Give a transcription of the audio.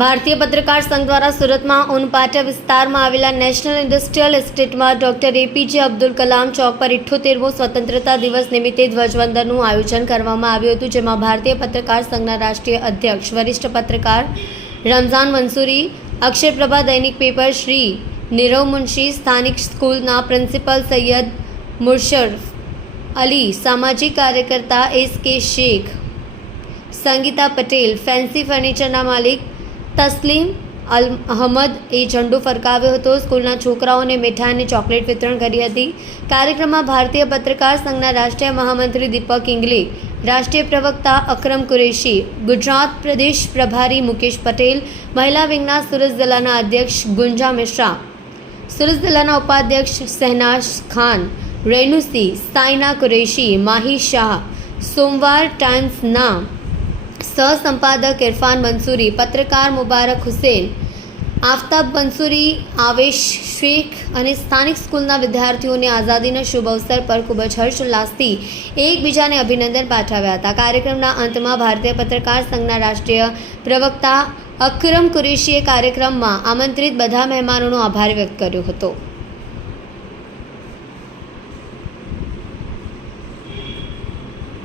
ભારતીય પત્રકાર સંઘ દ્વારા સુરતમાં ઉનપાટા વિસ્તારમાં આવેલા નેશનલ ઇન્ડસ્ટ્રીયલ એસ્ટેટમાં ડોક્ટર એપીજે અબ્દુલ કલામ ચોક પર ઇઠ્ઠોતેરમો સ્વતંત્રતા દિવસ નિમિત્તે ધ્વજવંદનનું આયોજન કરવામાં આવ્યું હતું, જેમાં ભારતીય પત્રકાર સંઘના રાષ્ટ્રીય અધ્યક્ષ, વરિષ્ઠ પત્રકાર રમઝાન મંસૂરી અક્ષરપ્રભા દૈનિક પેપર શ્રી, નીરવ મુનશી, સ્થાનિક સ્કૂલના પ્રિન્સિપલ સૈયદ મુર્શરફ અલી, સામાજિક કાર્યકર્તા S K Shaikh, Sangeeta Patel, fancy ફર્નિચરના માલિક તસ્લીમ અલ અહમદ. એ ઝંડો ફરકાવ્યો હતો. સ્કૂલના છોકરાઓને મીઠાઈ અને ચોકલેટ વિતરણ કરી હતી. કાર્યક્રમમાં ભારતીય પત્રકાર સંઘના રાષ્ટ્રીય મહામંત્રી દીપક ઇંગલે, રાષ્ટ્રીય પ્રવક્તા અકરમ કુરેશી, ગુજરાત પ્રદેશ પ્રભારી મુકેશ પટેલ, મહિલા વિંગના સુરત જિલ્લાના અધ્યક્ષ ગુંજા મિશ્રા સુરત જિલ્લાના ઉપાધ્યક્ષ શહેનાઝ ખાન રેનુસી સાયના કુરેશી, માહી શાહ, સોમવાર ટાઈમ્સના સહસંપાદક ઇરફાન મંસૂરી, પત્રકાર મુબારક હુસેન, આફતાબ મંસૂરી, આવેશ શેખ અને સ્થાનિક સ્કૂલના વિદ્યાર્થીઓને આઝાદીના શુભ અવસર પર ખૂબ જ હર્ષોલ્લાસથી એકબીજાને અભિનંદન પાઠવ્યા હતા. કાર્યક્રમના અંતમાં ભારતીય પત્રકાર સંઘના રાષ્ટ્રીય પ્રવક્તા અકરમ કુરેશીએ કાર્યક્રમમાં આમંત્રિત બધા મહેમાનોનો આભાર વ્યક્ત કર્યો હતો.